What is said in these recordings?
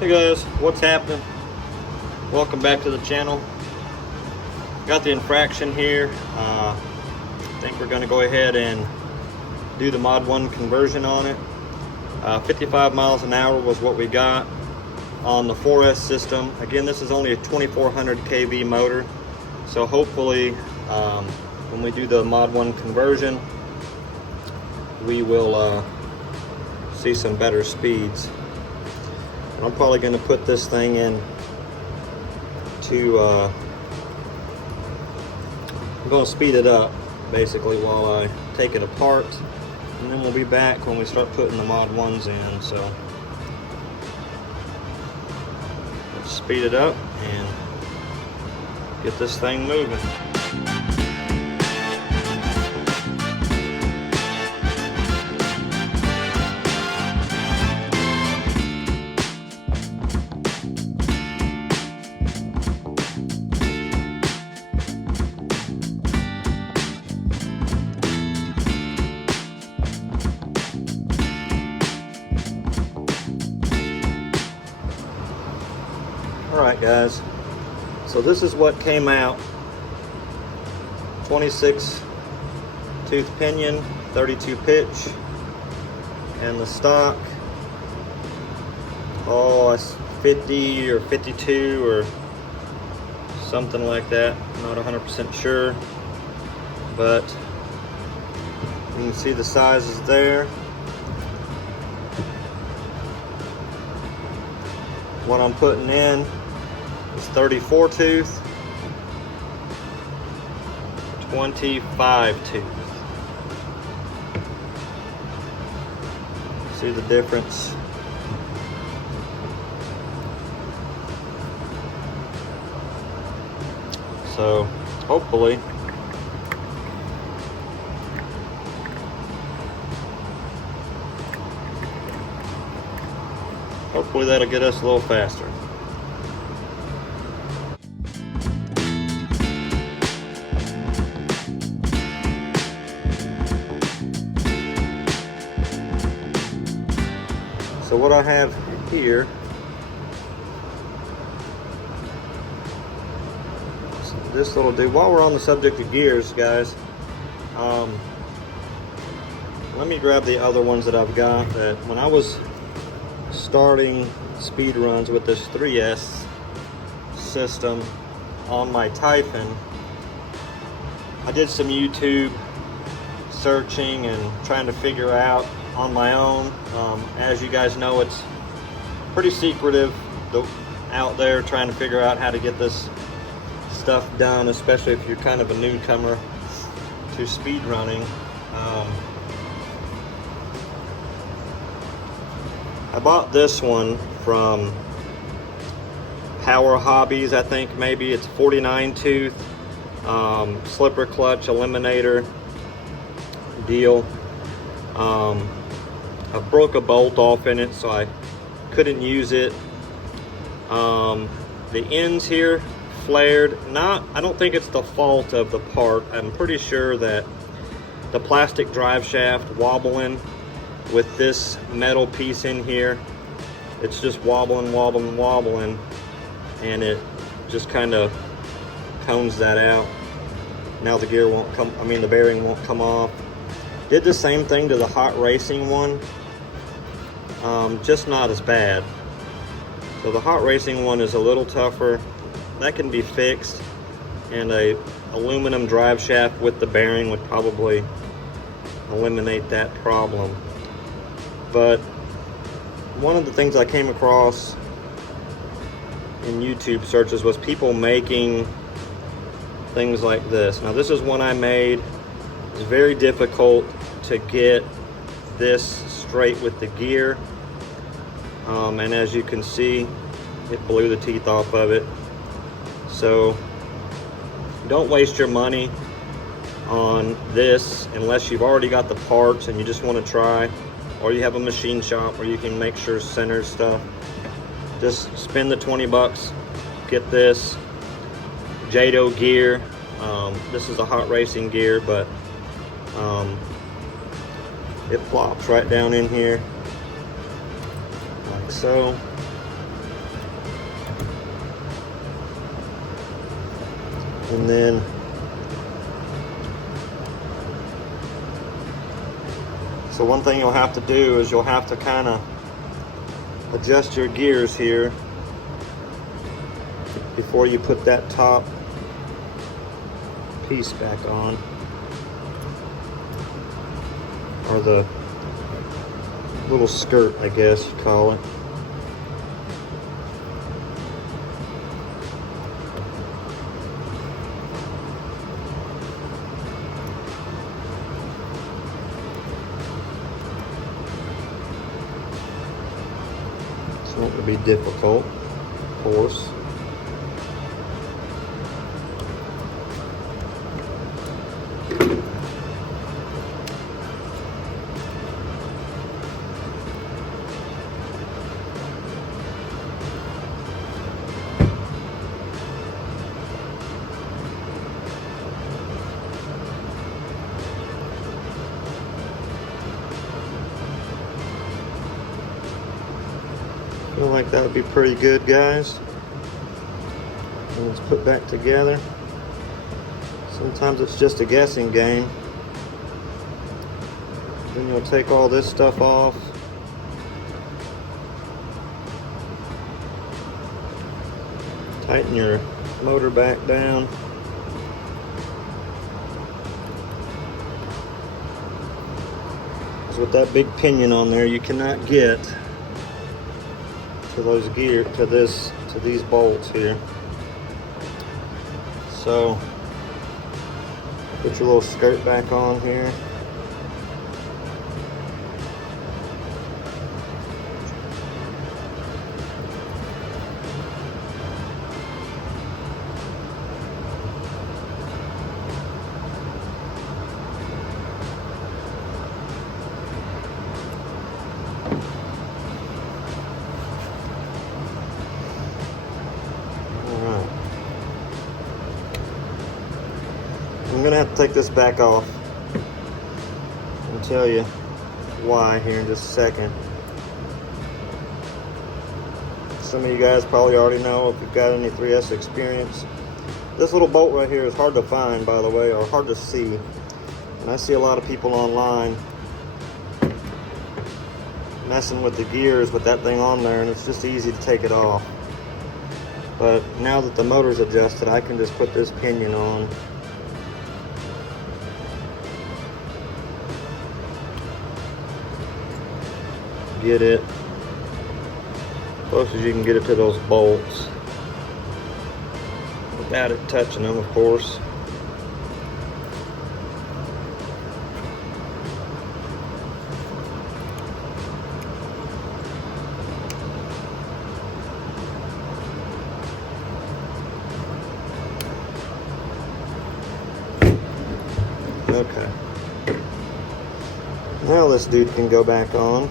Hey guys, what's happening? Welcome back to the channel. Got the infraction here. I think we're going to go ahead and do the Mod 1 conversion on it. 55 miles an hour was what we got on the 4S system. Again, this is only a 2400 kV motor, so hopefully when we do the Mod 1 conversion we will see some better speeds. I'm probably going to put this thing in to I'm going to speed it up basically while I take it apart, and then we'll be back when we start putting the Mod 1s in. So let's speed it up and get this thing moving. Alright guys, so this is what came out. 26 tooth pinion, 32 pitch, and the stock, it's 50 or 52 or something like that. Not 100% sure, but you can see the sizes there. What I'm putting in is 34 tooth, 25 tooth. See the difference? So hopefully that'll get us a little faster. So what I have here, this little dude. While we're on the subject of gears, guys, let me grab the other ones that I've got. That when I was starting speed runs with this 3S system on my Typhon, I did some YouTube searching and trying to figure out on my own. As you guys know, it's pretty secretive out there trying to figure out how to get this stuff done, especially if you're kind of a newcomer to speed running. I bought this one from Power Hobbies, I think maybe. It's 49 tooth slipper clutch eliminator deal. I broke a bolt off in it, so I couldn't use it. The ends here flared. I don't think it's the fault of the part. I'm pretty sure that the plastic drive shaft wobbling with this metal piece in here, it's just wobbling, and it just kind of cones that out. Now the gear won't come, the bearing won't come off. Did the same thing to the hot racing one, just not as bad. So the hot racing one is a little tougher. That can be fixed, and a aluminum drive shaft with the bearing would probably eliminate that problem. But one of the things I came across in YouTube searches was people making things like this. Now this is one I made. It's very difficult to get this straight with the gear, and as you can see, it blew the teeth off of it. So don't waste your money on this unless you've already got the parts and you just want to try, or you have a machine shop where you can make sure center stuff. Just spend the 20 bucks, get this Jado gear. This is a hot racing gear, but it plops right down in here like so. And then so one thing you'll have to do is you'll have to kind of adjust your gears here before you put that top piece back on, or the little skirt, I guess you call it. It's not going to be difficult, of course. I feel like that would be pretty good, guys. And let's put back together. Sometimes it's just a guessing game. Then you'll take all this stuff off. Tighten your motor back down. So with that big pinion on there, you cannot get to those gear, to these bolts here. So put your little skirt back on here. I'm gonna have to take this back off and tell you why here in just a second. Some of you guys probably already know if you've got any 3S experience. This little bolt right here is hard to find, by the way, or hard to see. And I see a lot of people online messing with the gears with that thing on there, and it's just easy to take it off. But now that the motor's adjusted, I can just put this pinion on. Get it close as you can get it to those bolts without it touching them, of course. Okay. Now this dude can go back on.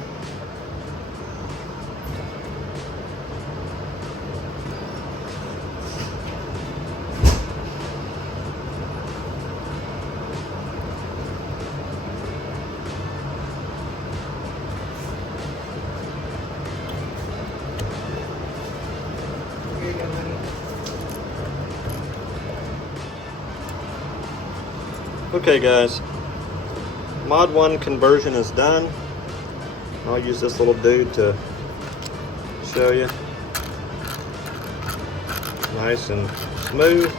Okay guys, Mod 1 conversion is done. I'll use this little dude to show you. Nice and smooth.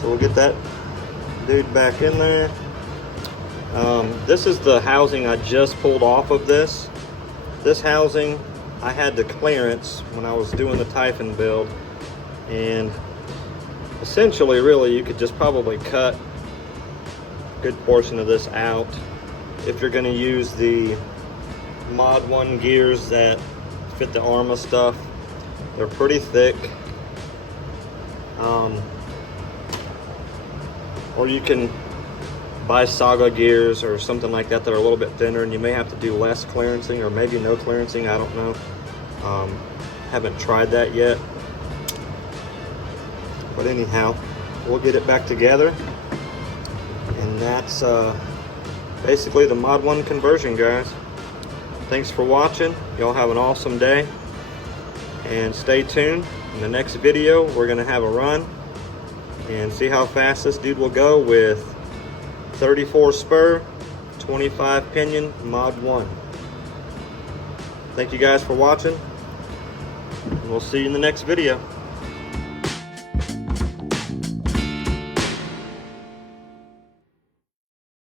So we'll get that dude back in there. This is the housing I just pulled off of this. This housing I had to clearance when I was doing the Typhon build, and essentially, really, you could just probably cut a good portion of this out if you're going to use the Mod 1 gears that fit the Arrma stuff. They're pretty thick. Or you can buy Saga gears or something like that that are a little bit thinner, and you may have to do less clearancing or maybe no clearancing, I don't know. Haven't tried that yet. But anyhow, we'll get it back together, and that's basically the Mod 1 conversion, guys. Thanks for watching. Y'all have an awesome day, and stay tuned. In the next video, we're gonna have a run and see how fast this dude will go with 34 spur, 25 pinion, mod 1. Thank you guys for watching, and we'll see you in the next video.